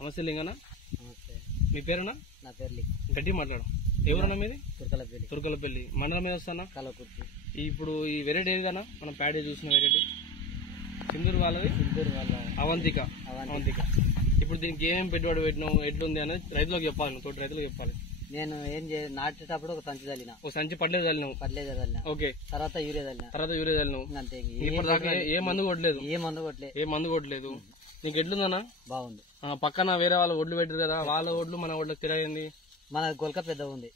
నమస్తే లింగన్న. నమస్తే. మీ పేరునా? నా పేరు గట్టి మాట్లాడు. ఎవరన్నా మీది? తుర్కలపల్లి. తుర్కలపల్లి మండలం మీద వస్తానా? కలకుర్తి. ఇప్పుడు ఈ వెరైటీ ఏది కన్నా మనం ప్యాడీ చూసిన వెరైటీ సింధూర్ వాళ్ళది. సింధూర్ వాళ్ళ అవంతిక. ఇప్పుడు దీనికి ఏమేమి పెట్టుబడి పెట్టినావు, ఎట్లుంది అనేది రైతులకు చెప్పాలి, తోటి రైతులకు చెప్పాలి. నేను ఏం నాటేటప్పుడు ఒక సంచి చల్లిన. ఒక సంచి పడ్లేదు చల్లినావు. పడ్లేదు చల్లిన. ఓకే. తర్వాత యూరియా చల్లినావు. అంతే. ఇప్పుడు దాకా ఏ మందు కొట్టలేదు? ఏ మందు కొట్టలేదు. నీకు ఎట్లుందన్నా? బాగుంది. పక్కన వేరే వాళ్ళ ఒడ్లు పెట్టారు కదా, వాళ్ళ ఒడ్లు మన ఒడ్లకు తిరగింది. మన గొలక పెద్ద ఉంది.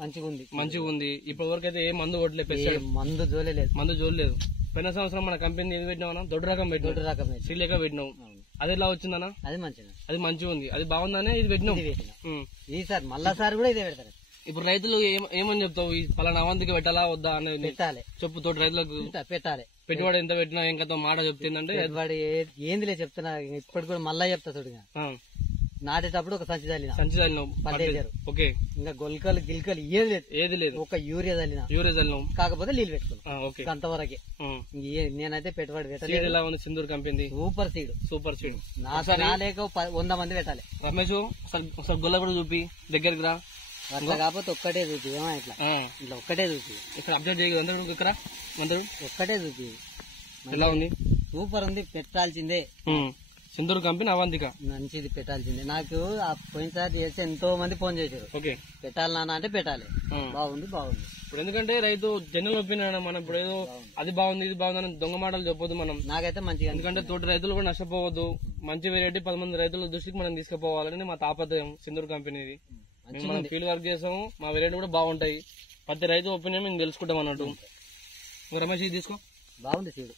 మంచిగా ఉంది. ఇప్పటి వరకు అయితే ఏ మందు కొట్టలేదు. మందు జోలేదు. పోయిన సంవత్సరం మన కంపెనీ ఏది పెట్టినావు? దొడ్డు రకం సీలేక పెట్టినావు. అది ఎలా వచ్చిందన్నా? అది మంచిగా ఉంది. అది బాగుందనే ఇది పెట్టినావు. ఈసారి మళ్ళాసారి కూడా ఇదే పెడతారు. ఇప్పుడు రైతులు ఏమని చెప్తావు? ఈ పలానా అవంతికి పెట్టాలా వద్దా అనేది పెట్టాలి. చెప్పు. తోటి రైతులకు పెట్టాలి. పెట్టుబడి ఎంత పెట్టినా ఇంకా మాట చెప్తుందంటే పెట్టుబడి ఏందిలే చెప్తున్నా. ఇప్పటి కూడా మళ్ళా చెప్తా చూడగా. నాటేటప్పుడు ఒక సంచి చల్లినావు. ఓకే. ఇంకా గొల్కలు గిల్కలు ఏది లేదు. ఒక యూరియా చల్లినావు. కాకపోతే నీళ్ళు పెట్టుకున్నాం అంతవరకే. నేనైతే పెట్టుబడి పెట్టలేదు. ఎలా ఉంది సింధూర్ కంపెనీ? Super seed. నా లేక 100 మంది పెట్టాలి. రమేష్ ఒకసారి గొల్ల కూడా చూపి, దగ్గరికి రా. అట్లా కాకపోతే ఒక్కటే చూపి. ఇట్లా ఒక్కటే చూపి. ఇక్కడ అప్డేట్ చేయగలరు. ఇక్కడ ఒక్కటే చూపి. ఎలా ఉంది? సూపర్ ఉంది. పెట్టాల్సిందే. సింధూర్ కంపెనీ అవంతిక మంచిది. పెట్టాల్సిందే. నాకు పోయినసారి చేస్తే ఎంతో మంది ఫోన్ చేశారు. ఓకే. పెట్టాలి నాన్న అంటే పెట్టాలి. బాగుంది. ఇప్పుడు ఎందుకంటే రైతు జనరల్ ఒపీనియన్. మనం ఇప్పుడు ఏదో అది బాగుంది ఇది బాగుంది అని దొంగ మాటలు చెప్పొద్దు మనం. నాకైతే మంచిగా. ఎందుకంటే తోటి రైతులు కూడా నష్టపోవద్దు. మంచి వెరైటీ 10 మంది రైతుల దృష్టికి మనం తీసుకుపోవాలని మా తాపత్రయం సింధూర్ కంపెనీది. మనం ఫీల్డ్ వర్క్ చేసాము. మా వెరైటీ కూడా బాగుంటాయి. ప్రతి రైతు ఒపీనియన్ మేము తెలుసుకుంటాం అన్నట్టు. రమేష్ ఇది తీసుకో. బాగుంది సీడు.